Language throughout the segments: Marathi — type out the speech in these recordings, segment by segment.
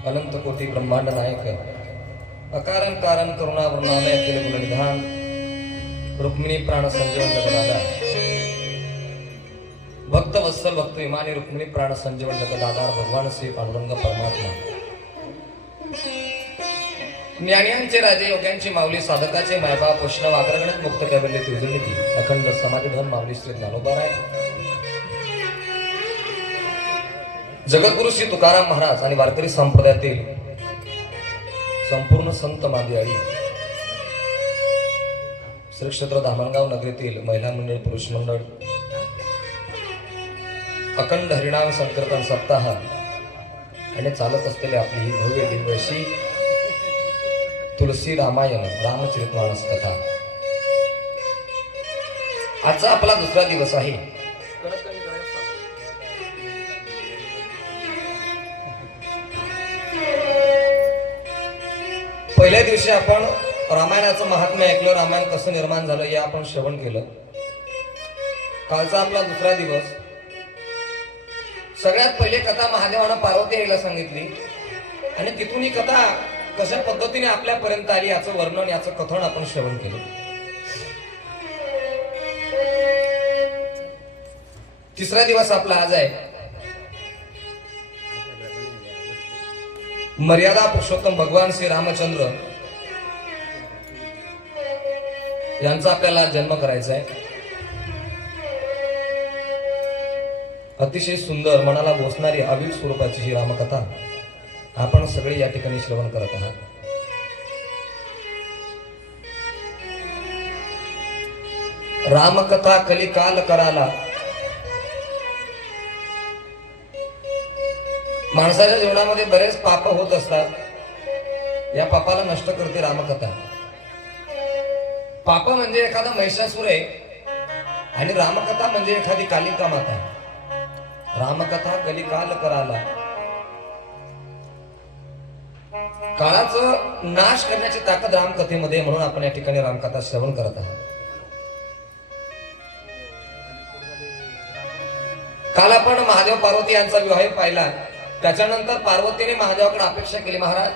अनंत कोटी ब्रह्मांड नायक अकारण कारण करुणा वर्णालय केले गुणनिधान रुक्मिणी प्राण संजीवन जगदादा भक्त वत्सल भक्त विमानी रुक्मिणी प्राण संजीवन जगदाधार भगवान श्री पांडुरंग परमात्मा ज्ञानियांचे राजे योग्यांची माऊली साधकाचे मायबाप वैष्णव आग्रगणित मुक्त कैवल्य त्रिजनिती अखंड समाधिधन माऊली श्री ज्ञानोबा राय जगद्गुरु श्री तुकाराम महाराज आणि वारकरी संप्रदायातील संपूर्ण संत मादियाळी श्री क्षेत्र धामणगाव नगरीतील महिला मंडळ पुरुष मंडळ अखंड हरिनाम संकीर्तन सप्ताह आणि चालत असलेली आपली ही भव्य दिवशी तुलसी रामायण रामचरितमानस कथा आजचा आपला दुसरा दिवस आहे। पहिल्या दिवशी आपण रामायणाचं महात्म्य ऐकलं, रामायण कसं निर्माण झालं हे आपण श्रवण केलं। कालचा आपला दुसरा दिवस। सगळ्यात पहिले कथा महादेवानं पार्वती आईला सांगितली आणि तिथून ही कथा कशा पद्धतीने आपल्यापर्यंत आली याचं वर्णन याचं कथन आपण श्रवण केलं। तिसरा दिवस आपला आज आहे। मर्यादा पुरुषोत्तम भगवान श्री रामचंद्र यांचा आपल्याला जन्म करायचा आहे। अतिशय सुंदर मनाला बोचणारी अविल स्वरूपाची ही रामकथा आपण सगळे या ठिकाणी श्रवण करत आहात। रामकथा कलिकाल कराला माणसाच्या जीवनामध्ये बरेच पाप होत असतात। या पापाला नष्ट करते रामकथा। पाप म्हणजे एखादा महिषासुर आहे आणि रामकथा म्हणजे एखादी कालिका माता। रामकथा कलिकाल कराला काळाचं नाश करण्याची ताकद रामकथेमध्ये, म्हणून आपण या ठिकाणी रामकथा श्रवण करत आहात। काल आपण महादेव पार्वती यांचा विवाह पाहिला। त्याच्यानंतर पार्वतीने महादेवाकडे अपेक्षा केली, महाराज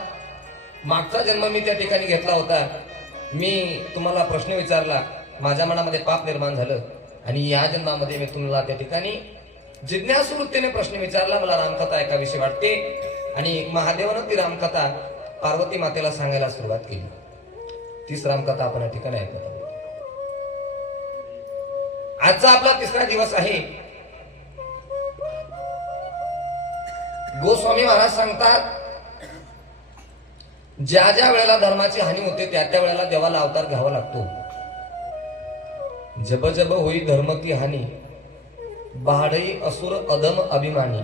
मागचा जन्म मी त्या ठिकाणी घेतला होता, मी तुम्हाला प्रश्न विचारला, माझ्या मनामध्ये पाप निर्माण झालं आणि या जन्मामध्ये मी तुम्हाला त्या ठिकाणी जिज्ञासू वृत्तीने प्रश्न विचारला, मला रामकथा ऐकाविषयी वाटते। आणि महादेवानं ती रामकथा पार्वती मातेला सांगायला सुरुवात केली। तीच रामकथा आपण या ठिकाणी ऐकत आहोत। आजचा आपला तिसरा दिवस आहे। गोस्वामी महाराज सांगतात, ज्या ज्या वेळेला धर्माची हानी होते त्या त्या वेळेला देवाला अवतार घ्यावा लागतो। जब जब होई धर्म की हानी बाढई असुर अदम अभिमानी।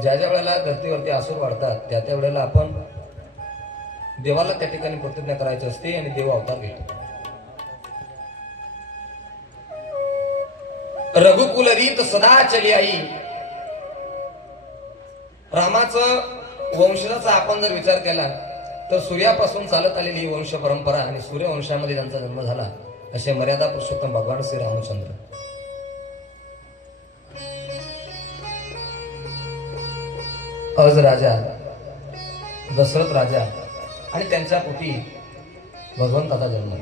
ज्या ज्या वेळेला धर्तीवरती असुर वाढतात त्या त्या वेळेला आपण देवाला त्या ठिकाणी प्रतिज्ञा करायची असते आणि देव अवतार घेतो। रघुकुल रीत सदा चली आई। रामाचं वंशाचा आपण जर विचार केला तर सूर्यापासून चालत आलेली वंश परंपरा आणि सूर्यवंशामध्ये त्यांचा जन्म झाला असे मर्यादा पुरुषोत्तम भगवान श्री रामचंद्र। अज राजा दशरथ राजा आणि त्यांच्या पोटी भगवंताचा जन्म।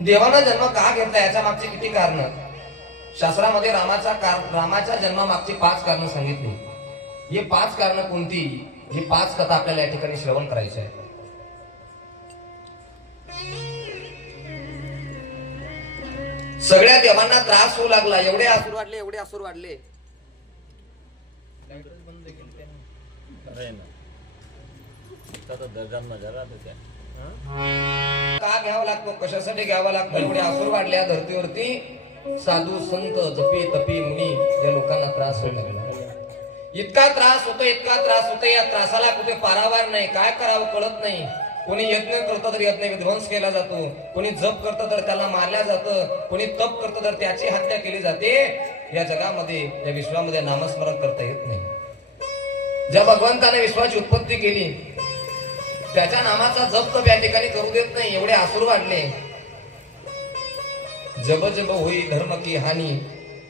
देवाना जन्म का घेतला याच्या मागची किती कारण शास्त्रामध्ये रामाच्या जन्मामागची 5 कारण सांगितली। हे 5 कारण कोणती, ही 5 कथा आपल्याला या ठिकाणी श्रवण करायची आहे। सगळ्या देवांना त्रास होऊ लागला, एवढे असुर वाढले, एवढे असुर वाढले। का घ्यावा लागतो, कशासाठी घ्यावा लागतो, एवढे असुर वाढल्या धर्तीवरती। साधू संत जपी तपी मुनी या लोकांना त्रास होऊ लागला। इतका त्रास होतो, इतका त्रास होतो, या त्रासाला कुठे पारावार नाही, काय करावं कळत नाही। कोणी यज्ञ करतं तर यज्ञ विध्वंस केला जातो, कोणी जप करतं तर त्याला मारल्या जातं, कोणी तप करतं तर त्याची हत्या केली जाते। या जगामध्ये या विश्वामध्ये नामस्मरण करता येत नाही। ज्या भगवंताने विश्वाची उत्पत्ती केली त्याच्या नामाचा जप तर या ठिकाणी करू देत नाही, एवढे असुर वाढले। जब जब होई धर्म की हानी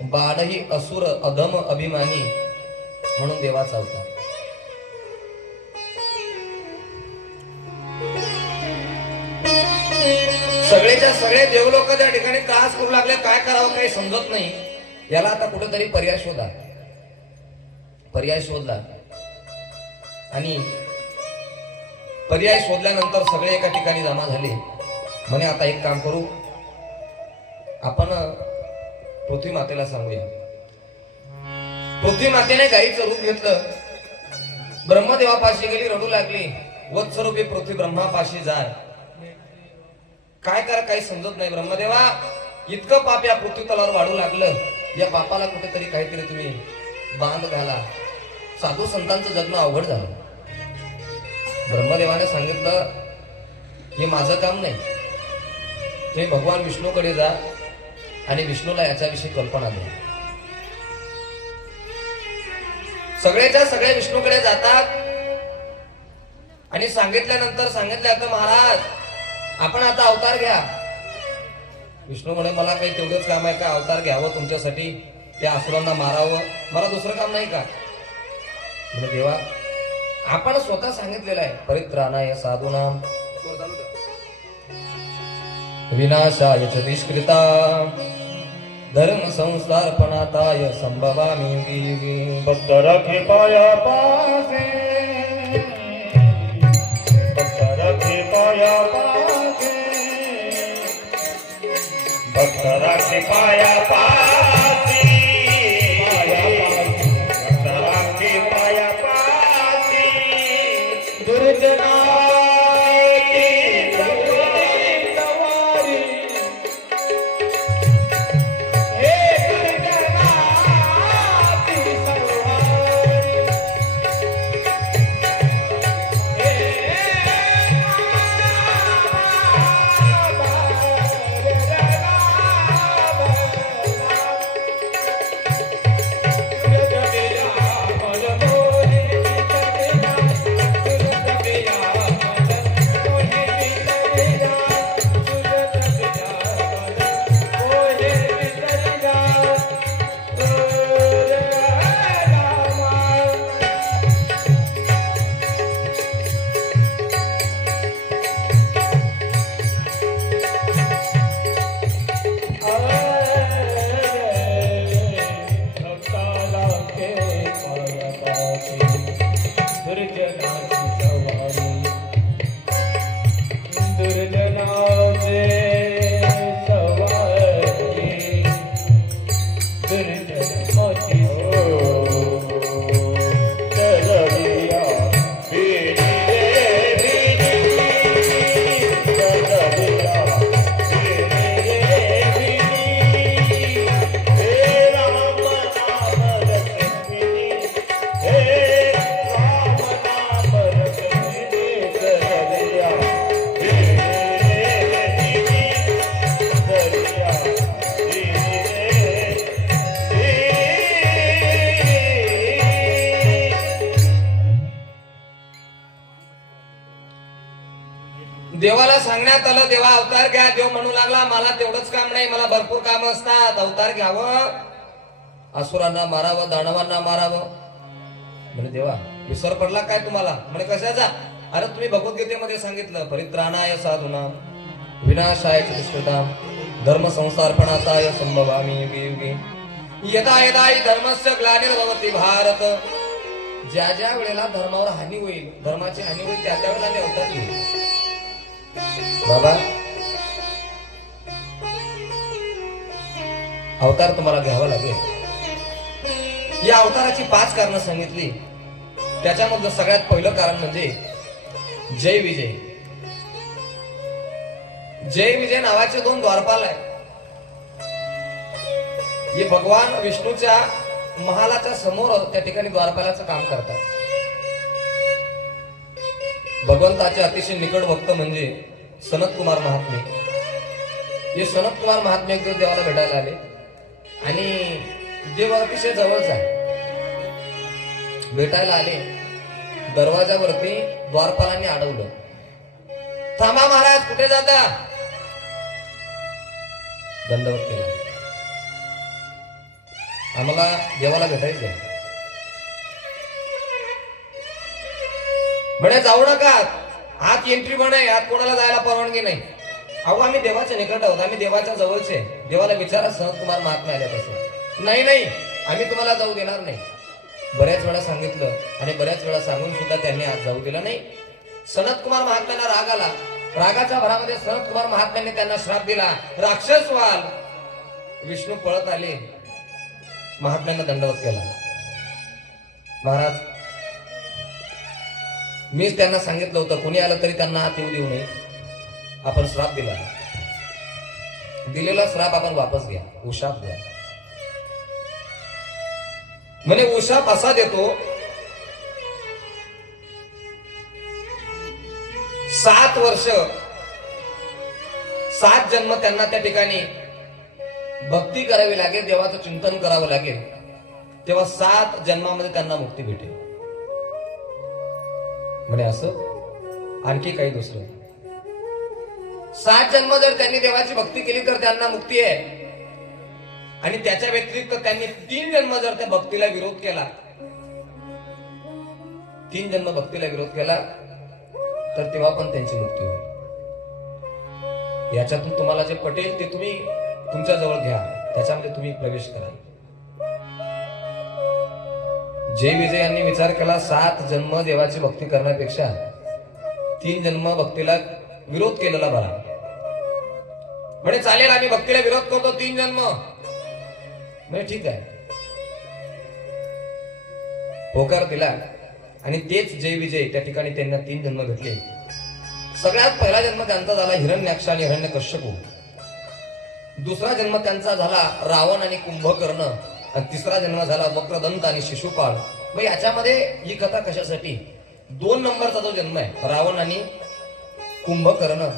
बाढही असुर अधम अभिमानी। म्हणून देवाचा अवतार. सगळेच्या सगळे देवलोक त्या ठिकाणी त्रास करू लागले. काय करावं काही समजत नाही. याला आता कुठेतरी पर्याय शोधा. पर्याय शोधला आणि पर्याय शोधल्यानंतर सगळे एका ठिकाणी जमा झाले. म्हणे आता एक काम करू, आपण पृथ्वी मातेला सांगूया. पृथ्वी मातेने गाईचं रूप घेतलं. ब्रह्मदेवापाशी गेली, रडू लागली, वत्सरूपी पृथ्वी ब्रह्मापाशी जाय. काय करा काही समजत नाही. ब्रह्मदेवा, इतकं पाप या पृथ्वी तलावर वाढू लागलं. या पापाला कुठेतरी काहीतरी तुम्ही बांध घाला. साधू संतांचं जगणं अवघड झालं. ब्रह्मदेवाने सांगितलं, हे माझं काम नाही. तुम्ही भगवान विष्णूकडे जा आणि विष्णूला याच्याविषयी कल्पना द्या. सगळेच्या सगळे विष्णूकडे जातात आणि सांगितल्यानंतर सांगितलं, महाराज आपण आता अवतार घ्या. विष्णू म्हणे, मला काही तेवढंच काम आहे का अवतार घ्यावं तुमच्यासाठी, त्या असुरांना मारावं, मला दुसरं काम नाही का? म्हणजे देवा, आपण स्वतः सांगितलेलं आहे, परित्राणाय साधूनाम विनाशाय च दुष्कृता धर्म संस्थापनाताय संभवामि युगे युगे. भक्त रखे पाया पासे, भक्त रखे पाया पासे, भक्त रखे पाया पासे, भक्त रखे पाया पासे. दुर्जना देवाला सांगण्यात आलं, देवा अवतार घ्या. देव म्हणू लागला, मला तेवढंच काम नाही, मला भरपूर काम असतात. अवतार घ्यावं, असुरांना मारावं, दानवांना मारावं. म्हणजे देवा विसर पडला काय तुम्हाला? म्हणे कशाचा? अरे तुम्ही भगवद्गीतेमध्ये सांगितलं, परित्राणाय साधूनाम विनाशाय च दुष्कृताम धर्म संस्थापनाताय संभवामि युगे युगे. यदा यदा हि धर्मस्य ग्लानिर्भवति भारत. ज्या ज्या वेळेला धर्मावर हानी होईल, धर्माची हानी होईल, त्या त्या वेळेला मी अवतार घेईन. बाबा, अवतार तुम्हाला घ्यावा लागेल. या अवताराची 5 कारणं सांगितली. त्याच्यामधलं सगळ्यात पहिलं कारण म्हणजे जय विजय. जय विजय नावाचे 2 द्वारपाल आहेत. हे भगवान विष्णूच्या महालाच्या समोर त्या ठिकाणी द्वारपालाचं काम करतात. भगवंताचे अतिशय निकट भक्त म्हणजे सनत कुमार महात्मे. हे सनत कुमार महात्मे एक दिवस देवाला भेटायला आले आणि देव अतिशय जवळच आहे. भेटायला आले, दरवाजावरती द्वारपालांनी अडवलं. थांबा महाराज, कुठे जाता? दंडवत केला. आम्हाला देवाला भेटायचंय. म्हणे जाऊ नका, आत एंट्री म्हणे, आत कोणाला जायला परवानगी नाही. अहो आम्ही देवाच्या निकट आहोत, आम्ही देवाच्या जवळचे. देवाला विचारा सनत कुमार महात्मा आल्या तसं. नाही नाही, आम्ही तुम्हाला जाऊ देणार नाही. बऱ्याच वेळा सांगितलं आणि बऱ्याच वेळा सांगून सुद्धा त्यांनी आज जाऊ दिलं नाही. सनत कुमार महात्म्यांना राग आला. रागाच्या भरामध्ये सनत कुमार महात्म्यांनी त्यांना श्राप दिला, राक्षस व्हाल. विष्णू पळत आले, महात्म्यांना दंडवत केला. महाराज, मीच त्यांना सांगितलं होतं कोणी आलं तरी त्यांना आत येऊ देऊ नये. आपण श्राप दिला, दिलेला श्राप आपण वापस घ्या, उशाप द्या. म्हणे उशाप असा देतो, 7 वर्ष 7 जन्म त्यांना त्या ठिकाणी भक्ती करावी लागेल, देवाचं चिंतन करावं लागेल, तेव्हा 7 जन्मामध्ये त्यांना मुक्ती भेटेल. म्हणे असं आणखी काही दुसरं. 7 जन्म जर त्यांनी देवाची भक्ती केली तर त्यांना मुक्ती आहे. आणि त्याच्या व्यतिरिक्त त्यांनी 3 जन्म जर त्या भक्तीला विरोध केला, 3 जन्म भक्तीला विरोध केला तर तेव्हा पण त्यांची मुक्ती होईल. याच्यातून तुम्हाला जे पटेल ते तुम्ही तुमच्या जवळ घ्या, त्याच्यामध्ये तुम्ही प्रवेश करा. जय विजय यांनी विचार केला, 7 जन्म देवाची भक्ती करण्यापेक्षा 3 जन्म भक्तीला विरोध केलेला बरा. म्हणजे चालेल, आम्ही भक्तीला विरोध करतो 3 जन्म. म्हणजे ठीक आहे, होकार दिला. आणि तेच जय विजय त्या ठिकाणी त्यांना 3 जन्म भेटले. सगळ्यात पहिला जन्म त्यांचा झाला हिरण्याक्ष आणि हिरण्यकश्यप. दुसरा जन्म त्यांचा झाला रावण आणि कुंभकर्ण. आणि तिसरा जन्म झाला वक्रदंत आणि शिशुपाळ. मग याच्यामध्ये ही कथा कशासाठी? 2 नंबरचा जो जन्म आहे रावण आणि कुंभकर्ण,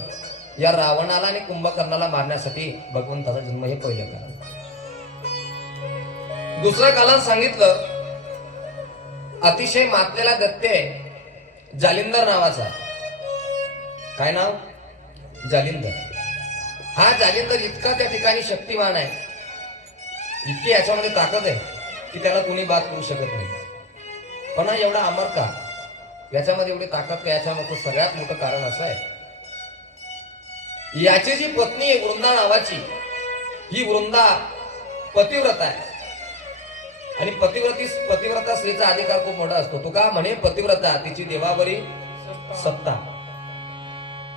या रावणाला आणि कुंभकर्णाला मारण्यासाठी भगवंताचा जन्म हे पहिलं कारण. दुसऱ्या कालात सांगितलं, अतिशय मातलेला दैत्य आहे जालिंदर नावाचा. काय नाव? जालिंदर. हा जालिंदर इतका त्या ठिकाणी शक्तिमान आहे, इतकी याच्यामध्ये ताकद आहे की त्याला कोणी बात करू शकत नाही. पण हा एवढा अमर का? याच्यामध्ये एवढी ताकद का? याच्यामध्ये सगळ्यात मोठं कारण असं आहे, याची जी पत्नी आहे वृंदा नावाची, ही वृंदा पतिव्रता आहे. आणि पतिव्रता स्त्रीचा अधिकार खूप मोठा असतो. तो का म्हणे, पतिव्रता तिची देवावरी सत्ता,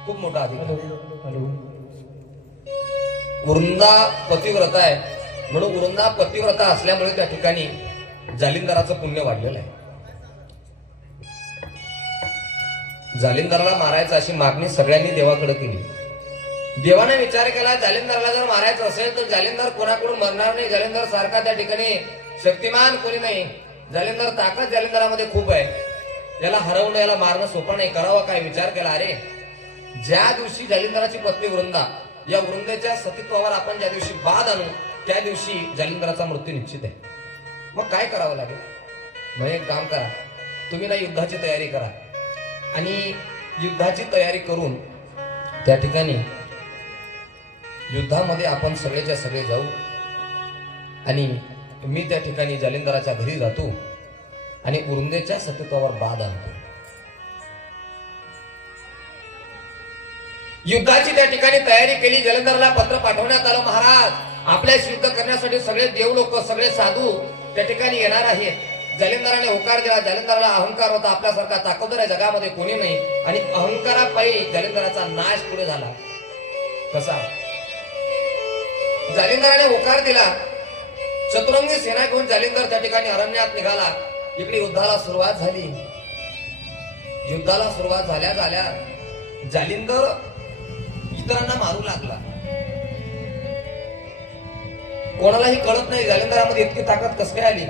खूप मोठा अधिकार. वृंदा पतिव्रता आहे, म्हणून वृंदा पतिव्रता असल्यामुळे त्या ठिकाणी जालिंदराचं पुण्य वाढलेलं आहे. जालिंदराला मारायचं अशी मागणी सगळ्यांनी देवाकडे केली. देवाने विचार केला, जालिंदराला जर मारायचं असेल तर जालिंदर कोणाकडून मरणार नाही. जालिंदर सारखा त्या ठिकाणी शक्तिमान कोणी नाही. जालिंदर ताकद जालिंदरामध्ये खूप आहे. याला हरवणं, याला मारणं सोपं नाही. करावं काय? विचार केला, अरे ज्या दिवशी जालिंदराची पत्नी वृंदा, या वृंदेच्या सतीत्वावर आपण ज्या दिवशी बाध आणू त्या दिवशी जालिंदराचा मृत्यू निश्चित आहे. मग काय करावं लागेल? म्हणजे एक काम करा, तुम्ही ना युद्धाची तयारी करा. आणि युद्धाची तयारी करून त्या ठिकाणी युद्धामध्ये आपण सगळेच्या सगळे जाऊ. आणि मी त्या ठिकाणी जालिंदराच्या घरी जातो आणि वृंदेच्या सतीत्वावर बाध आणतो. युद्धाची त्या ठिकाणी तयारी केली. जालिंदराला पत्र पाठवण्यात आलं, महाराज आपल्याशी युद्ध करण्यासाठी सगळे देव लोक, सगळे साधू त्या ठिकाणी येणार आहेत. जालिंदराने होकार दिला. जालिंदराला अहंकार होता, आपल्यासारखा ताकदवर या जगामध्ये कोणी नाही. आणि अहंकारापायी जालिंदराचा नाश पुढे झाला. कसा? जालिंदराने होकार दिला, चतुरंगी सेना घेऊन जालिंदर त्या ठिकाणी अरण्यात निघाला. इकडे युद्धाला सुरुवात झाली. युद्धाला सुरुवात झाल्या झाल्या जालिंदर इतरांना मारू लागला. कोणालाही कळत नाही जालिंदरामध्ये इतकी ताकद कस काय आली.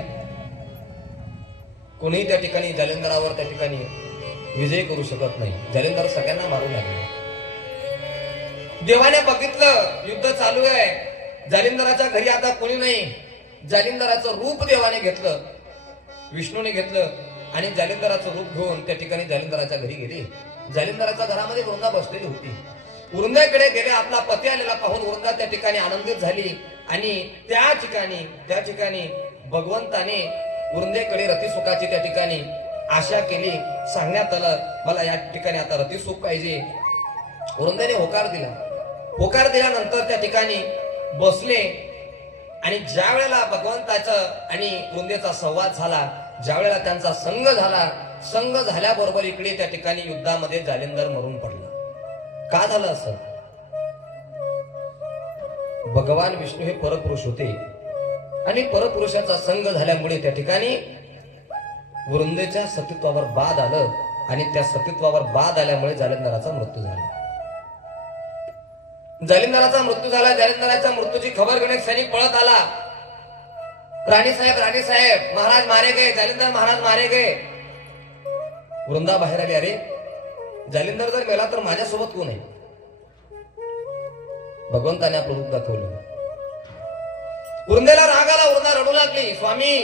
कोणीही त्या ठिकाणी जालिंदरावर त्या ठिकाणी विजय करू शकत नाही. जालिंदर सगळ्यांना मारू लागला. देवाने बघितलं युद्ध चालू आहे, जालिंदराच्या घरी आता कोणी नाही. जालिंदराचं रूप देवाने घेतलं, विष्णूने घेतलं आणि जालिंदराचं रूप घेऊन त्या ठिकाणी जालिंदराच्या घरी गेले. जालिंदराच्या घरामध्ये वृंदा बसलेली होती. वृंदाकडे गेले, आपला पती आलेला पाहून वृंदा त्या ठिकाणी आनंदित झाली. आणि त्या ठिकाणी भगवंताने वृंदेकडे रतिसुखाची त्या ठिकाणी आशा केली, सांगण्यात आलं मला या ठिकाणी आता रतिसूख पाहिजे. वृंदेने होकार दिला. होकार दिल्यानंतर त्या ठिकाणी बसले आणि ज्या वेळेला भगवंताचं आणि वृंदेचा संवाद झाला, ज्या वेळेला त्यांचा संग झाला, संग झाल्याबरोबर इकडे त्या ठिकाणी युद्धामध्ये जालिंदर मरून पडला. का झालं असं? भगवान विष्णू हे परपुरुष होते आणि परपुरुषाचा संग झाल्यामुळे त्या ठिकाणी वृंदेच्या सतीत्वावर बाध आलं आणि त्या सतीत्वावर बाध आल्यामुळे जालिंदराचा मृत्यू झाला. जालिंदराचा मृत्यू झाला. जालिंदराच्या मृत्यूची खबर घेऊन एक सैनिक पळत आला. राणीसाहेब महाराज मारे गए, जालिंदर महाराज मारे गए. वृंदा बाहेर आली. अरे जालिंदर जर मेला तर माझ्यासोबत कोण आहे? भगवंताने आपलं रूप दाखवलं. वृंदेला राग आला. वृंदा रडू लागली. स्वामी,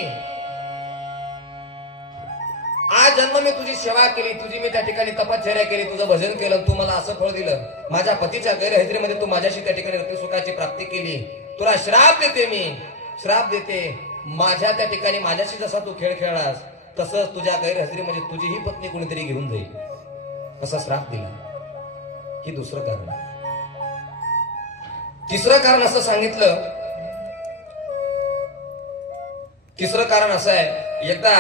आज जन्म मी तुझी सेवा केली, तुझी मी त्या ठिकाणी तपश्चर्या केली, तुझं भजन केलं, तू मला असं फळ दिलं. माझ्या पतीच्या गैरहजेरीमध्ये तू माझ्याशी त्या ठिकाणी रतिसुखाची प्राप्ती केली. तुला श्राप देते, मी श्राप देते. माझ्या त्या ठिकाणी माझ्याशी जसा तू खेळ खेळलास तसंच तुझ्या गैरहजेरीमध्ये तुझीही पत्नी कोणीतरी घेऊन जाईल, असा श्राप दिला. ही दुसरं कारण. तिसरं कारण असं सांगितलं. तिसरं कारण असं आहे, एकदा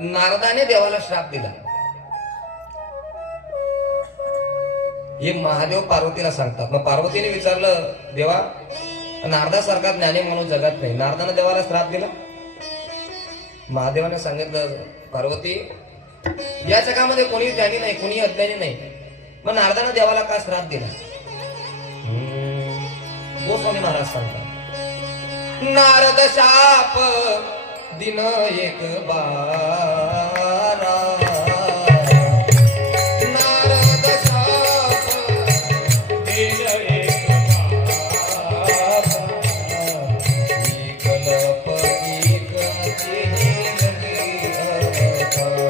नारदाने देवाला श्राप दिला. हे महादेव पार्वतीला सांगतात. मग पार्वतीने विचारलं, देवा, नारदासारखा ज्ञानी माणूस जगात नाही, नारदाने देवाला श्राप दिला? महादेवाने सांगितलं, पार्वती, या जगामध्ये कोणी ज्ञानी नाही, कोणी अज्ञानी नाही, मग नारदाने देवाला का श्राप दिला? गोस्वामी महाराज सांगतात, नारद शाप दिन एक बारा, नारद शाप दिन एक बारा, कलपती कचे लगी अवतारा,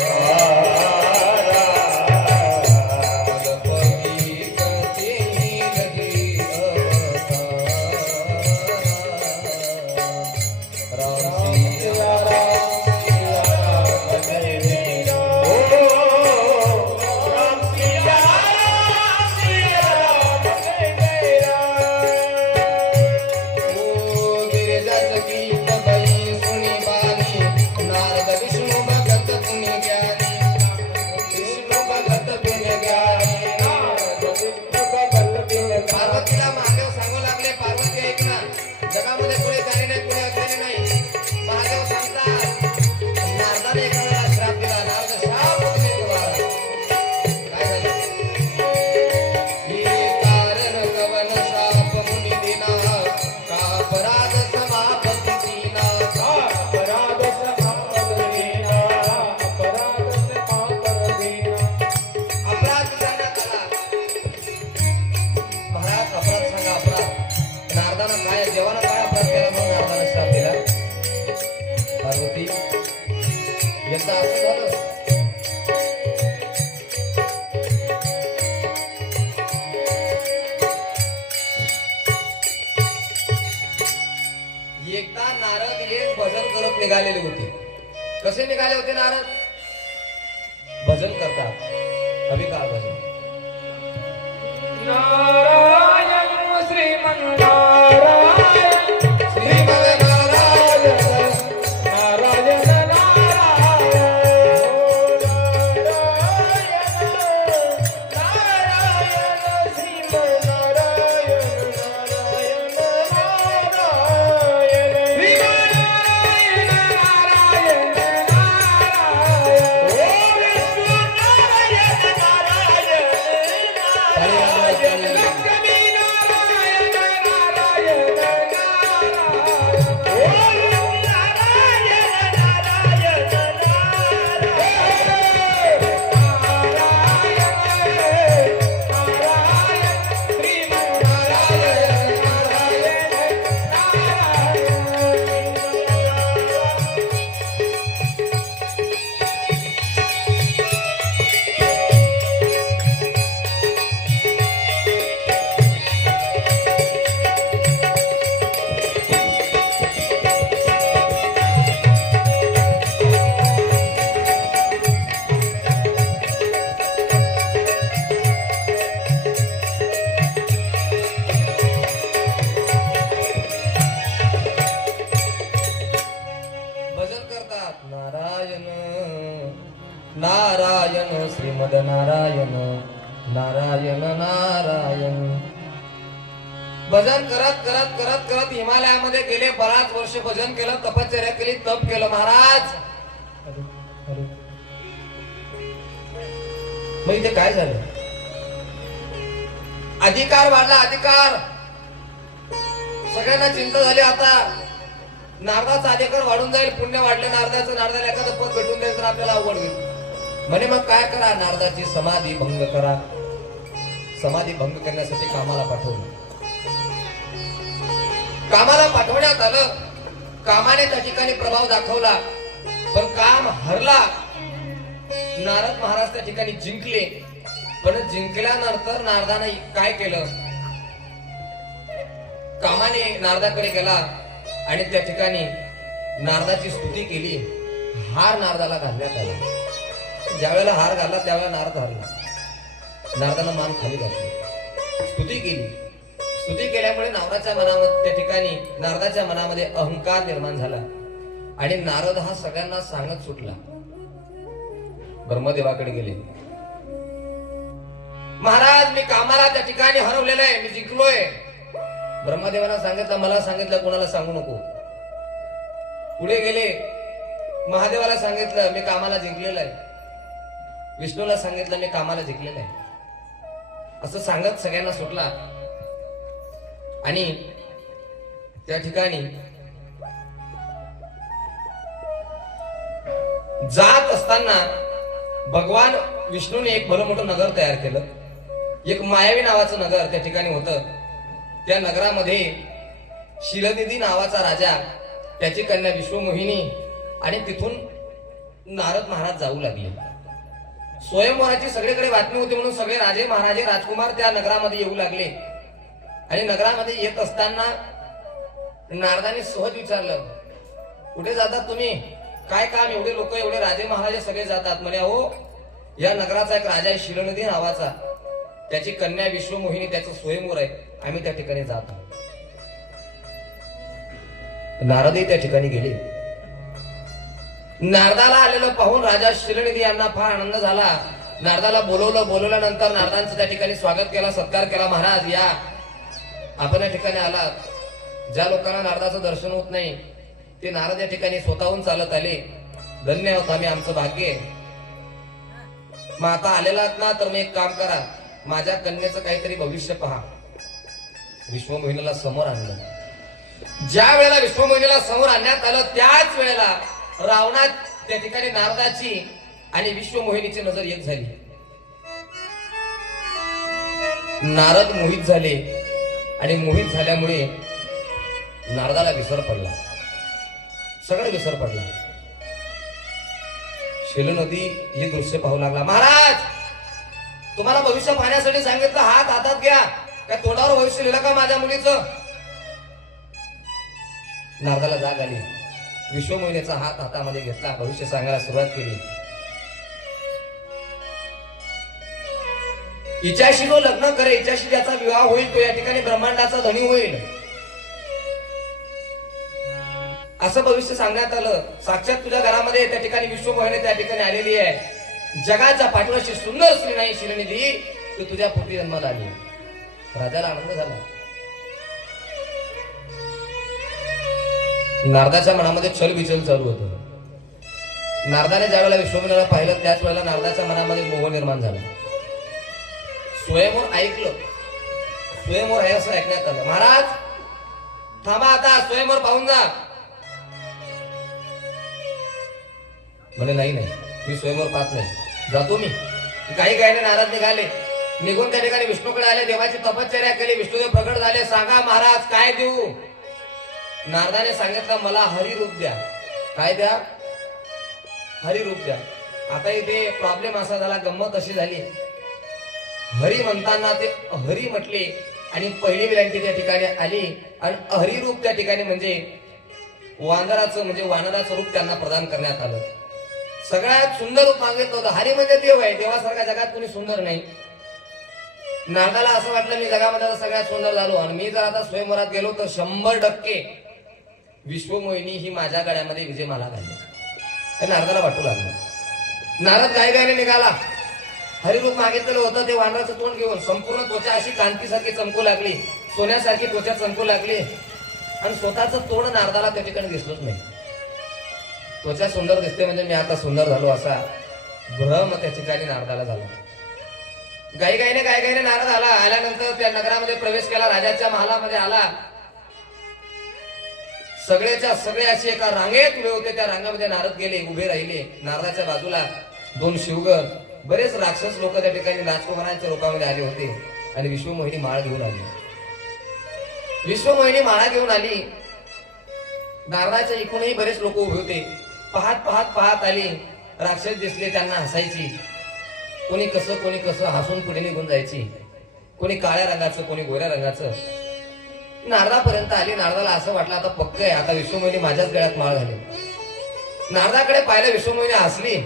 कलपती कचे लगी अवतारा. राम सिया पार्वतीला महादेव सांगू लागले, पार्वती ऐक ना, जगामध्ये कोणी ज्ञानी नाही, कोणी अज्ञानी नाही. महादेव सांगतात, नारदाने एक वेळा श्राप दिला, नारद शाप तुम्ही तुम्हाला. काय झालं? हे कारण कवन शाप मुनी दिना, का अपराध समापती दीना, का अपराध समापती दीना, अपराध समापती दीना. अपराध करण्यात आला. महाराज अपराध सांगा, अपराध. नारदानं काय, देवानं काय अपराध केला म्हणून नारदानं श्राप दिला? पार्वती, यंदा असं झालं. एकदा नारद एक भजन करत निघालेले होते. कसे निघाले होते नारद? भजन करतात. अभी का भजन? नारायण श्रीमन्नारायण श्रीमन्नारायण नारायण नारायण नारायण श्रीमन्नारायण नारायण नारायण श्रीमन्नारायण नारायण नारायण ओ विष्णु नारायण नारायण नारायण नारायण श्रीमद नारायण नारायण नारायण. भजन करत करत करत करत हिमालयामध्ये गेले. बराच वर्ष भजन केलं, तपश्चर्या केली, तप केलं महाराज. मग इथे काय झालं? अधिकार वाढला, अधिकार. सगळ्यांना चिंता झाली. आता नारदाचा अधिकार वाढून जाईल, पुण्य वाढले नारदाचं. नारदाला एखादं पद भेटून जाईल तर आपल्याला अवघड होईल. म्हणे मग काय करा? नारदाची समाधी भंग करा. समाधी भंग करण्यासाठी कामाला पाठवलं. कामाला पाठवण्यात आलं. कामाने त्या ठिकाणी प्रभाव दाखवला, पण काम हरला. नारद महाराज त्या ठिकाणी जिंकले. पण जिंकल्यानंतर नारदाने काय केलं? कामाने नारदाकडे गेला आणि त्या ठिकाणी नारदाची स्तुती केली. हार नारदाला घालण्यात आला. ज्यावेळेला हार घालला त्यावेळेला नारद हरला. नारदानं मान खाली घातली, स्तुती केली. स्तुती केल्यामुळे नारदाच्या मनामध्ये त्या ठिकाणी नारदाच्या मनामध्ये अहंकार निर्माण झाला आणि नारद हा सगळ्यांना सांगत सुटला. ब्रह्मदेवाकडे गेले. महाराज, मी कामाला त्या ठिकाणी हरवलेलं आहे, मी जिंकलोय. ब्रह्मदेवाला सांगितलं, मला सांगितलं, कोणाला सांगू नको. पुढे गेले. महादेवाला सांगितलं, मी कामाला जिंकलेलं आहे. विष्णूला सांगितलं, मी कामाला जिंकलेलं आहे. असं सांगत सगळ्यांना सुटला आणि त्या ठिकाणी जात असताना भगवान विष्णूने एक भलं मोठं नगर तयार केलं. एक मायावी नावाचं नगर त्या ठिकाणी होतं. त्या नगरामध्ये शिलनिधी नावाचा राजा, त्याची कन्या विश्वमोहिनी आणि तिथून नारद महाराज जाऊ लागले. स्वयंवराची सगळीकडे बातमी होती म्हणून सगळे राजे महाराजे राजकुमार त्या नगरामध्ये येऊ लागले. आणि नगरामध्ये येत असताना नारदाने सहज विचारलं, कुठे जातात तुम्ही? काय काम? एवढे लोक, एवढे राजे महाराजे सगळे जातात. म्हणे हो, या नगराचा एक राजा आहे शिलनिधी नावाचा, त्याची कन्या विश्वमोहिनी, त्याचं स्वयंवर आहे, आम्ही त्या ठिकाणी जात आहोत. नारदही त्या ठिकाणी गेले. नारदाला आलेलं पाहून राजा शिलनिधी यांना फार आनंद झाला. नारदाला बोलवल्यानंतर नारदांचं त्या ठिकाणी स्वागत केला, सत्कार केला. महाराज या, आपण या ठिकाणी आलात. ज्या लोकांना नारदाचं दर्शन होत नाही ते नारद या ठिकाणी स्वतःहून चालत आले. धन्य होत आम्ही, आमचं भाग्य आहे. मग आता आलेलात ना, तर मग एक काम करा, माझ्या कन्याचं काहीतरी भविष्य पहा. विश्वमोहिनीला समोर आणलं. ज्या वेळेला विश्वमोहिनीला समोर आणण्यात आलं त्याच वेळेला रावणात त्या ठिकाणी नारदाची आणि विश्वमोहिनीची नजर एक झाली. नारद मोहित झाले आणि मोहित झाल्यामुळे नारदाला विसर पडला. सगळं विसर पडला. शिलनदी हे दृश्य पाहू लागला. महाराज, तुम्हाला भविष्य पाहण्यासाठी सांगितलं, हात हातात घ्या. काय तोंडावर भविष्य लिहिलं का माझ्या मुलीचं? नारदाला जाग आली. विश्वमोहिनीचा हात हातामध्ये घेतला, भविष्य सांगायला सुरुवात केली. हिच्याशी जो लग्न करे, हिच्याशी ज्याचा विवाह होईल तो या ठिकाणी ब्रह्मांडाचा धनी होईल, असं भविष्य सांगण्यात आलं. साक्षात तुझ्या घरामध्ये त्या ठिकाणी विश्वमोहिनी त्या ठिकाणी आलेली आहे. जगाच्या पाठीवरची सुंदर स्त्री नाही शिलनिधी, तू तुझ्या पोटी जन्माला आली. राजाला आनंद झाला. नारदाच्या मनामध्ये छलबिचल चालू होतं. नारदाने ज्या वेळेला विश्वमोहिनीला पाहिलं त्याच वेळेला नारदाच्या मनामध्ये मोह निर्माण झाला. स्वयंवर ऐकलं. स्वयंवर आहे असं ऐकण्यात आलं. महाराज थांबा, आता स्वयंवर पाहून जा. म्हणे नाही, मी स्वयंवर पाहत नाही, जातो मी. काही काही नाराज निघाले. निघून त्या ठिकाणी विष्णूकडे आले. देवाची तपश्चर्या केली. विष्णुदेव प्रकट झाले. सांगा महाराज काय देऊ? नारदाने सांगितलं, मला हरिरूप द्या. काय द्या? हरिरूप द्या. आता इथे प्रॉब्लेम असा झाला, गंमत अशी झाली. हरी म्हणताना ते हरी म्हटले आणि पहिली विनंती त्या ठिकाणी आली आणि हरिरूप त्या ठिकाणी म्हणजे वानराचं म्हणजे वानराचं रूप त्यांना प्रदान करण्यात आलं. सगळ्यात सुंदर रूप मागितलं होतं. हरी म्हणजे देव आहे. देवासारख्या जगात कोणी सुंदर नाही. नारदाला असं वाटलं, मी जगामध्ये सगळ्यात सुंदर झालो आणि मी जर आता स्वयंवरात गेलो तर 100% विश्वमोहिनी ही माझ्या गळ्यामध्ये विजयमाला घालली. हे नारदाला वाटू लागलं. नारद गायगायने निघाला. हरिरूप मागितलेलं होतं ते वानराचं तोंड घेऊन. संपूर्ण त्वचा अशी कांतीसारखी चमकू लागली, सोन्यासारखी त्वचा चमकू लागली आणि स्वतःच तोंड नारदाला त्या ठिकाणी दिसलंच नाही. त्वचा सुंदर दिसते म्हणजे मी आता सुंदर झालो असा भ्रम त्या ठिकाणी नारदाला झाला. गायगायने नारद आला. आल्यानंतर त्या नगरामध्ये प्रवेश केला, राजाच्या महालामध्ये आला. सगळ्याच्या सगळे अशी एका रांगेत उभे होते. त्या रांगामध्ये नारद गेले, उभे राहिले. नारदाच्या बाजूला 2 शिवगर, बरेच राक्षस लोक त्या ठिकाणी राजकुमारांच्या रूपामध्ये आले होते आणि विश्वमोहिनी माळ घेऊन आली. विश्वमोहिनी माळा घेऊन आली. नारदाच्या इकडूनही बरेच लोक उभे होते. पाहत आली. राक्षस दिसले, त्यांना हसायची. कोणी कसं हसून पुढे निघून जायची. कोणी काळ्या रंगाचं, कोणी गोऱ्या रंगाचं. नारदापर्यंत आली. नारदाला असं वाटलं आता पक्क आहे, आता विश्वमोहिनी माझ्याच गळ्यात माळ घाली. नारदाकडे पाहिलं, विश्वमोहिनी हसली.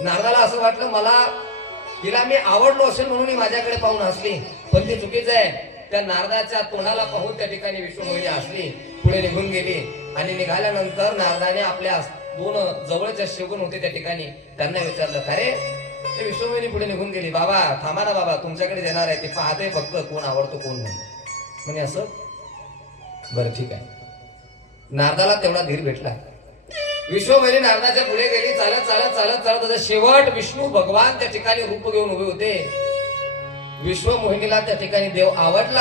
नारदाला असं वाटलं मला हिला मी आवडलो असेल म्हणून ही माझ्याकडे पाहून हसली, पण ते चुकीचं आहे. त्या नारदाच्या तोंडाला पाहून त्या ठिकाणी विश्वमोहिनी हसली, पुढे निघून गेली. आणि निघाल्यानंतर नारदाने आपल्या 2 जवळच्या शिवगुण होते त्या ठिकाणी, त्यांना विचारलं, अरे ते विश्वमोहिनी पुढे निघून गेली. बाबा थांबा ना बाबा, तुमच्याकडे देणार आहे, ते पाहते फक्त कोण आवडतो कोण नाही. म्हणजे असं बरं ठीक आहे. नारदाला तेवढा धीर भेटला. विश्वमोहिनी नारदाच्या पुढे गेली. चालत शेवट विष्णू भगवान त्या ठिकाणी रूप घेऊन उभे होते. विश्वमोहिनीला त्या ठिकाणी देव आवडला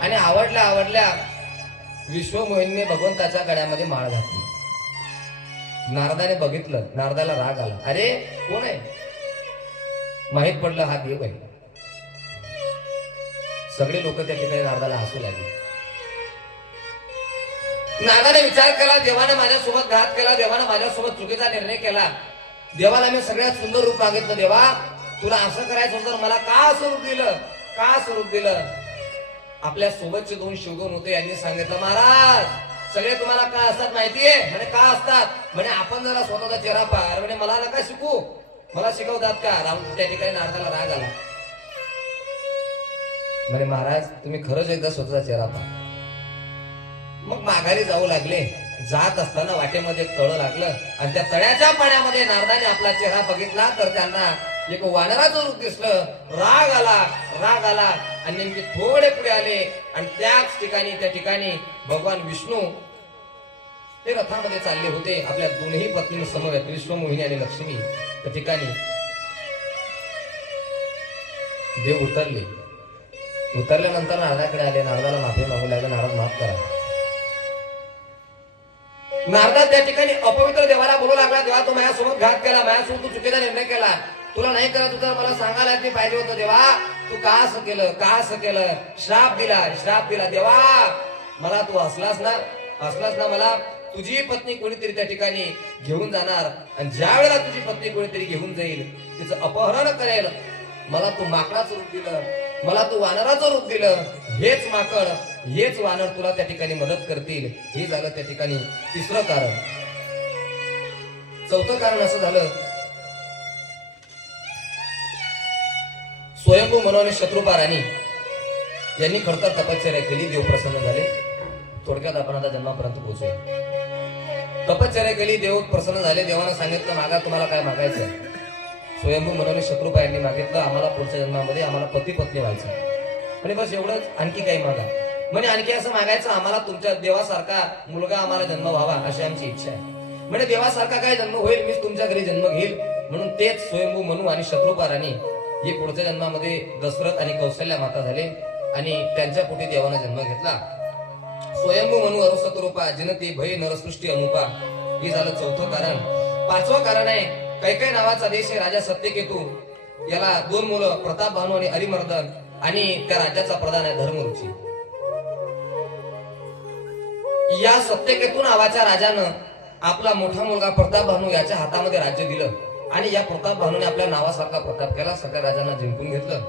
आणि आवडल्या विश्वमोहिनीने भगवंताच्या गळ्यामध्ये माळ घातली. नारदाने बघितलं, नारदाला राग आला. अरे कोण आहे? माहित पडलं हा देव आहे. सगळे लोक त्या ठिकाणी नारदाला हसू लागले. नारदाने विचार केला, देवाने माझ्यासोबत घात केला, देवाने माझ्यासोबत चुकीचा निर्णय केला. देवाला मी सगळ्यात सुंदर रूप मागितलं. देवा तुला असं करायचं होतं, मला का असं रूप दिलं? आपल्या सोबतचे 2 शिवगुण होते, यांनी सांगितलं, महाराज सगळे तुम्हाला का असतात माहितीये? म्हणे का असतात? म्हणे आपण जरा स्वतःचा चेहरा पहा. म्हणे मला नका शिकू, मला शिकवतात का? राम त्या ठिकाणी नारदाला राग आला. म्हणे महाराज तुम्ही खरंच एकदा स्वतःचा चेहरा पहा. मग माघारी जाऊ लागले. जात असताना वाटेमध्ये एक तळ लागलं आणि त्या तळ्याच्या पाण्यामध्ये नारदाने आपला चेहरा बघितला तर त्यांना एक वानराचं रूप दिसलं. राग आला आणि नेमके थोडे पुढे आले आणि त्याच ठिकाणी त्या ठिकाणी भगवान विष्णू ते रथामध्ये चालले होते. आपल्या 2ही पत्नी समवेत विश्वमोहिनी आणि लक्ष्मी. त्या ठिकाणी देव उतरल्यानंतर नारदाकडे आले. नारदाला माफी मागू लागले, नारद माफ करा. नारदा त्या ठिकाणी अपवित्र देवाला बोलू लागला, देवा तू माझ्यासोबत घात केला, माझ्यासोबत तू चुकीचा निर्णय केला, तुला नाही करत होतं मला सांगायला ते पाहिजे होतं. देवा तू का असं केलं? श्राप दिला. देवा मला तू हसलास ना मला तुझी पत्नी कोणीतरी त्या ठिकाणी घेऊन जाणार आणि ज्या वेळेला तुझी पत्नी कोणीतरी घेऊन जाईल तिचं अपहरण करेल. मला तू माकडाचं रूप दिलं, मला तू वानराचं रूप दिलं. हेच माकड हेच वानर तुला त्या ठिकाणी मदत करतील. हे झालं त्या ठिकाणी 3रं कारण. 4थं कारण असं झालं, स्वयंभू मनु आणि शत्रुपा राणी यांनी खडतर तपश्चर्या केली. देव प्रसन्न झाले. थोडक्यात आपण आता जन्मापर्यंत पोहोचूया. तपश्चर्या केली, देव प्रसन्न झाले. देवानं सांगितलं मागा तुम्हाला काय मागायचं. स्वयंभू मनु आणि शत्रुपा यांनी मागितलं आम्हाला पुढच्या जन्मामध्ये आम्हाला पती पत्नी व्हायचं. आणि बस एवढंच, आणखी काही मागा. म्हणजे आणखी असं मागायचं आम्हाला तुमच्या देवासारखा मुलगा आम्हाला जन्म व्हावा अशी आमची इच्छा आहे. म्हणजे देवासारखा काय जन्म होईल, मीच तुमच्या घरी जन्म घेईल. म्हणून तेच स्वयंभू मनु आणि शत्रुपा राणी हे पुढच्या जन्मामध्ये दशरथ आणि कौशल्या माता झाले आणि त्यांच्या पोटी देवाने जन्म घेतला. स्वयंभू मनु अरुसतरूपा जिनती भय नरसृष्टी अनुपा. हे झालं 4थं कारण. 5वं कारण आहे, कैकेय नावाचा देश आहे. राजा सत्यकेतू, याला 2 मुलं प्रताप भानू आणि हरिमर्दन आणि त्या राज्याचा प्रधान आहे धर्मरुची. या सत्यकेतू नावाच्या राजानं आपला मोठा मुलगा प्रताप भानू याच्या हातामध्ये राज्य दिलं आणि या प्रताप भानूने आपल्या नावासारखा प्रताप केला. सगळ्या राजांना जिंकून घेतलं.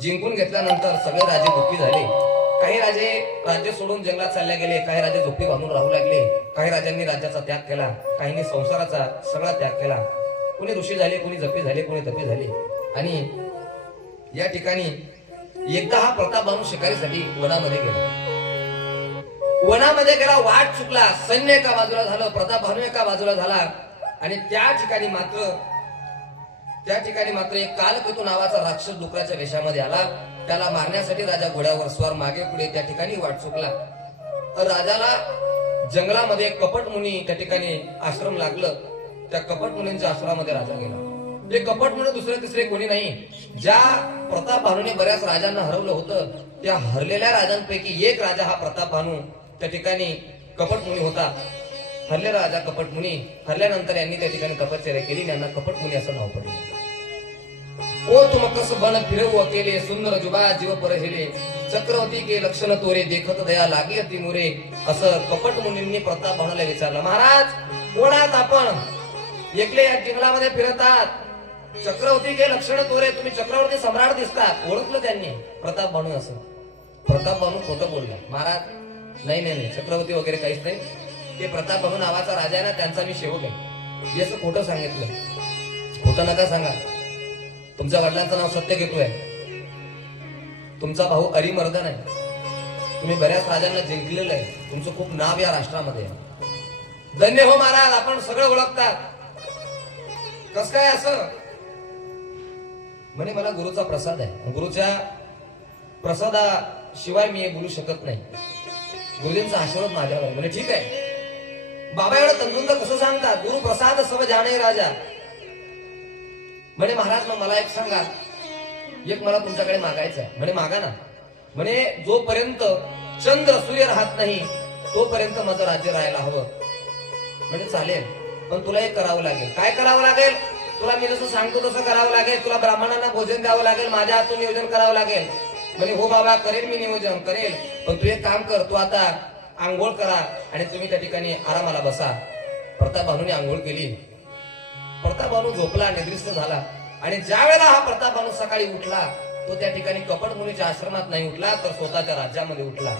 जिंकून घेतल्यानंतर सगळे राजे दुःखी झाले. काही राजे राज्य सोडून जंगलात चालले गेले, काही राजे झोपडी बांधून राहू लागले, काही राजांनी राज्याचा त्याग केला, काहींनी संसाराचा सगळा त्याग केला. कोणी ऋषी झाले, कोणी जपी झाले, कोणी तपी झाले. आणि या ठिकाणी एकदा हा प्रताप भानू शिकारीसाठी वनामध्ये गेला. वाट चुकला. सैन्य एका बाजूला झालं, प्रताप भानू एका बाजूला झाला आणि त्या ठिकाणी मात्र त्या ठिकाणी मात्र एक कालकेतू नावाचा राक्षस डुकराच्या वेशामध्ये आला. त्याला मारण्यासाठी राजा घोड्यावर स्वार मागे पुढे त्या ठिकाणी वाट चुकला. राजाला जंगलामध्ये कपट मुनी त्या ठिकाणी आश्रम लागलं. त्या कपट मुनींच्या आश्रमामध्ये राजा गेला. ते कपट मुनी दुसरे तिसरे कोणी नाही, ज्या प्रताप भानूने बऱ्याच राजांना हरवलं होतं त्या हरलेल्या राजांपैकी एक राजा हा प्रताप भानू त्या ठिकाणी कपट मुनी होता. हरलेला राजा कपट मुनी. हरल्यानंतर यांनी त्या ठिकाणी तपश्चर्या केली. यांना कपट मुनी असं नाव पडलं. ओ तुम कस बन फिरवू अकेले, सुंदर जुबा जीव परहेले, चक्रवर्ती के लक्षण तोरे, देखत दया लागी अति मोरे. असं कपट मुनींनी प्रताप भानूला विचारलं. महाराज कोण आहात आपण? एकले या जंगलामध्ये फिरतात, चक्रवर्ती के लक्षण तोरे, तुम्ही चक्रवर्ती सम्राट दिसतात. ओळखलं त्यांनी प्रताप भानू असं. प्रताप भानू खोटं बोलला. महाराज नाही नाही नाही, चक्रवर्ती वगैरे काहीच नाही. ते प्रताप भानू नावाचा राजा आहे ना, त्यांचा मी सेवक आहे. हे असं खोटं सांगितलं. खोटं नका सांगा. तुमच्या वडिलांचं नाव सत्य घेतोय. तुमचा भाऊ अरिमर्दन आहे. तुम्ही बऱ्याच राजांना जिंकलेलं आहे. तुमचं खूप नाव या राष्ट्रामध्ये आहे. धन्य हो महाराज, आपण सगळं ओळखतात. कस काय असं? म्हणे मला गुरुचा प्रसाद आहे. गुरुच्या प्रसादाशिवाय मी हे बोलू शकत नाही. गुरुजींचा आशीर्वाद माझ्यावर आहे. म्हणजे ठीक आहे बाबा, एवढं तंतुंत कसं सांगतात? गुरु प्रसाद सब जाणे राजा. म्हणे महाराज मग मला एक सांगा, एक मला तुमच्याकडे मागायचं आहे. म्हणे मागा ना. म्हणे जोपर्यंत चंद्र सूर्य राहत नाही तोपर्यंत माझं राज्य राहायला हवं. म्हणजे चालेल, पण तुला एक करावं लागेल. काय करावं लागेल? तुला मी जसं सांगतो तसं करावं लागेल. तुला ब्राह्मणांना भोजन द्यावं लागेल. माझ्या हातून नियोजन करावं लागेल. म्हणे हो बाबा करेल मी नियोजन करेल, पण तू एक काम कर, तू आता आंघोळ करा आणि तुम्ही त्या ठिकाणी आरामाला बसा. प्रताप भानूने आंघोळ केली. प्रताप भानू झोपला, निद्रिस्त झाला. आणि ज्या वेळेला हा प्रताप भानू सकाळी उठला तो त्या ठिकाणी कपट मुनीच्या आश्रमात नाही उठला, तर स्वतःच्या राज्यामध्ये उठला.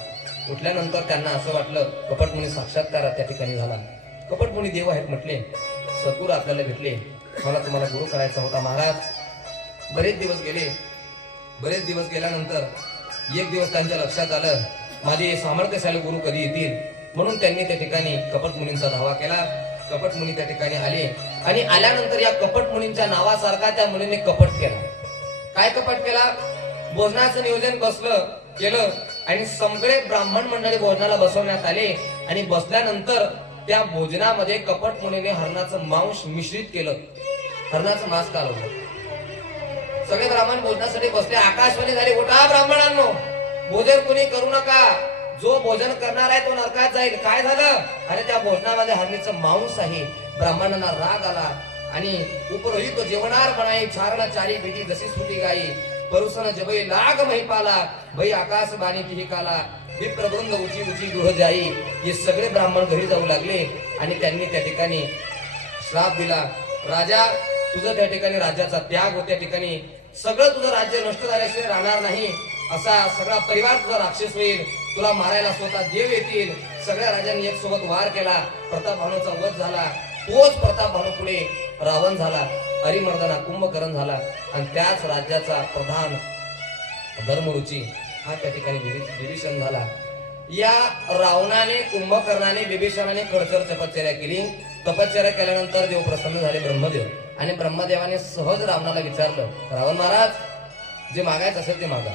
उठल्यानंतर त्यांना असं वाटलं कपट मुनी साक्षात्कार त्या ठिकाणी झाला. कपट मुनी देव आहेत म्हटले. सद्गुरू आपल्याला भेटले. मला तुम्हाला गुरु करायचा होता महाराज. बरेच दिवस गेले. बरेच दिवस गेल्यानंतर एक दिवस त्यांच्या लक्षात आलं माझे सामर्थ्यशाली गुरु कधी येतील. म्हणून त्यांनी त्या ठिकाणी कपट मुनींचा धावा केला. कपट मुनी त्या ठिकाणी आले आणि आल्यानंतर या कपट मुनींच्या नावासारखा त्या मुलीने कपट केला. काय कपट केला? भोजनाचं नियोजन केलं आणि सगळे ब्राह्मण मंडळी भोजनाला बसवण्यात आले. आणि बसल्यानंतर त्या भोजनामध्ये कपट मुनीने हरणाचं मांस मिश्रित केलं. हरणाचं मांस कालवलं. सगळे ब्राह्मण भोजनासाठी बसले. आकाशवाणी झाली, उठा ब्राह्मणांनो, भोजन कुणी करू नका. जो भोजन करणार आहे तो नरकात जाईल. काय झालं? अरे त्या भोजनामध्ये हरणीचं मांस आहे. ब्राह्मणांना राग आला आणि उपरोहित जेवणार बनाई, चारण चारी भीती जशी सुटी गाई, परुसन जबई लाग महिपाला, भई आकाश बाणी तिही काला, विप्रवृंद उची उची गृह जाई. हे सगळे ब्राह्मण घरी जाऊ लागले आणि त्यांनी त्या ठिकाणी श्राप दिला. राजा तुझं त्या ठिकाणी राज्याचा त्याग होत्या ठिकाणी सगळं तुझं राज्य नष्ट झाल्याशिवाय राहणार नाही. असा सगळा परिवार तुझा राक्षस होईल. तुला मारायला स्वतः देव येतील. सगळ्या राजांनी एक सोबत वार केला. प्रताप भानूचा वध झाला. तोच प्रताप भानू पुढे रावण झाला. अरिमर्दना कुंभकर्ण झाला. आणि त्याच राज्याचा प्रधान धर्मरुची हा त्या ठिकाणी विभीषण झाला. या रावणाने, कुंभकर्णाने, विभीषणाने खडतर तपश्चर्या केली. तपश्चर्या केल्यानंतर देव प्रसन्न झाले, ब्रह्मदेव. आणि ब्रह्मदेवाने सहज रावणाला विचारलं, रावण महाराज जे मागायचं असेल ते मागा.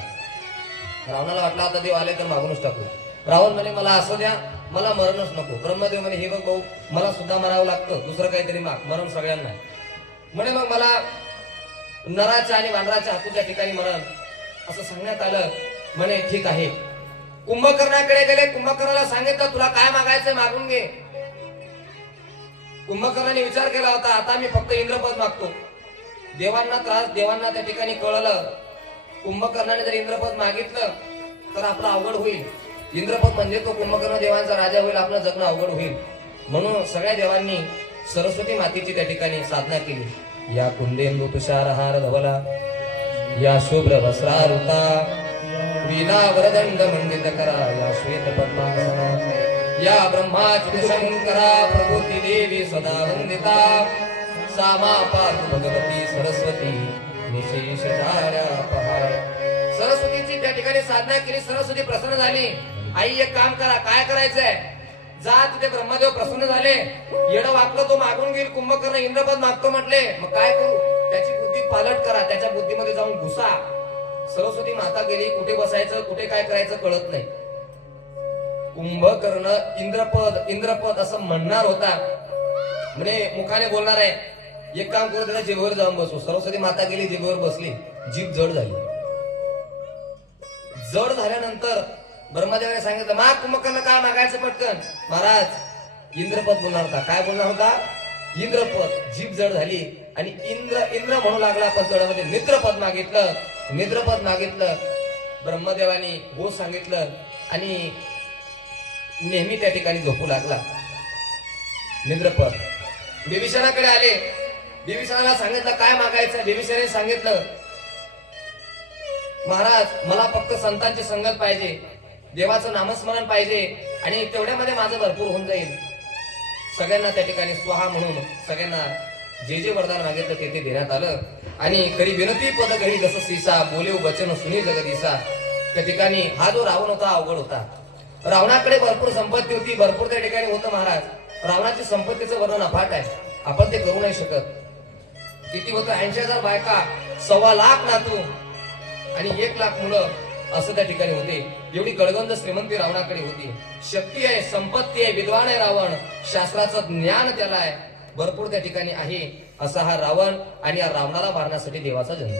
रावणाला वाटलं आता देव आले तर मागूनच टाकू. रावण म्हणे मला असं द्या, मला मरणच नको. ब्रह्मदेव म्हणे हे बघ भाऊ, मला सुद्धा मरावं लागतं, दुसरं काहीतरी माग, मरण सगळ्यांना. म्हणे मग मला नराच्या आणि वानराच्या हातूच्या ठिकाणी मरण असं सांगण्यात आलं. म्हणे ठीक आहे. कुंभकर्णाकडे गेले. कुंभकर्णाला सांगितलं तुला काय मागायचं मागून घे. कुंभकर्णाने विचार केला होता आता मी फक्त इंद्रपद मागतो. देवांना त्रास, देवांना त्या ठिकाणी कळलं कुंभकर्णाने जर इंद्रपद मागितलं तर आपलं अवघड होईल. इंद्रपद म्हणजे तो कुंभकर्ण देवांचा राजा होईल, आपलं जगणं अवघड होईल. म्हणून सगळ्या देवांनी सरस्वती मातेची त्या ठिकाणी साधना केली. या कुंदेंदू तुषारहार धवला, या शुभ्र वस्त्रारुता, वीणा वरदंड मंडित करा, या श्वेत पद्मासना, या ब्रह्माच्युत शंकरा प्रभूती देवी सदा वंदिता, सामा पार्थ भगवती सरस्वती निशेष झाल्या पहाड. सरस्वतीची त्या ठिकाणी साधना केली. सरस्वती प्रसन्न झाली. आई एक काम करा, काय करायचंय? जा तिथे ब्रह्मदेव प्रसन्न झाले. येडं वाकलं तो मागून घेईल. कुंभकर्ण इंद्रपद मागतो म्हटले. मग काय करू? त्याची बुद्धी पालट करा, त्याच्या बुद्धीमध्ये जाऊन घुसा. सरस्वती माता गेली, कुठे बसायचं कुठे काय करायचं कळत नाही. कुंभकर्ण इंद्रपद असं म्हणणार होता, म्हणजे मुखाने बोलणार आहे, एक काम करू, त्याला जिभेवर जाऊन बसू. सरस्वती माता गेली, जिभेवर बसली, जीभ जड झाली. जड झाल्यानंतर ब्रह्मदेवाने सांगितलं, मा कुंभकर्ण काय मागायचं पटकन. महाराज इंद्रपद बोलणार होता. काय बोलणार होता? इंद्रपद. जीभ जड झाली आणि इंद्र म्हणू लागला, पण तळामध्ये निद्रपद मागितलं. निद्रपद मागितलं. ब्रह्मदेवाने हो सांगितलं आणि नेहमी त्या ठिकाणी झोपू लागला. निद्रपद. बिभीषणाकडे आले. बिभीषणाला सांगितलं काय मागायचं. बिभीषणाने सांगितलं, महाराज मला फक्त संतांची संगत पाहिजे, देवाचं नामस्मरण पाहिजे आणि तेवढ्यामध्ये माझं भरपूर होऊन जाईल. सगळ्यांना त्या ठिकाणी स्वाहा म्हणून सगळ्यांना जे जे वरदान मागितलं ते देण्यात आलं. आणि करी विनती पद घरी जसं सीसा, बोलेव वचन सुनी जगदीसा. त्या ठिकाणी हा जो रावण होता अवघड होता. रावणाकडे भरपूर संपत्ती होती, भरपूर त्या ठिकाणी होतं. महाराज रावणाची संपत्तीचं वर्णन अफाट आहे, आपण ते करू नाही शकत. किती होतं? 80,000 बायका, 1.25 लाख नातू आणि 1 लाख मुलं असं त्या ठिकाणी होते. एवढी गडगंज श्रीमंती रावणाकडे होती. शक्ती आहे, संपत्ती आहे, विद्वान आहे रावण, शास्त्राचं ज्ञान त्याला आहे, भरपूर त्या ठिकाणी आहे. असा हा रावण आणि या रावणाला मारण्यासाठी देवाचा जन्म.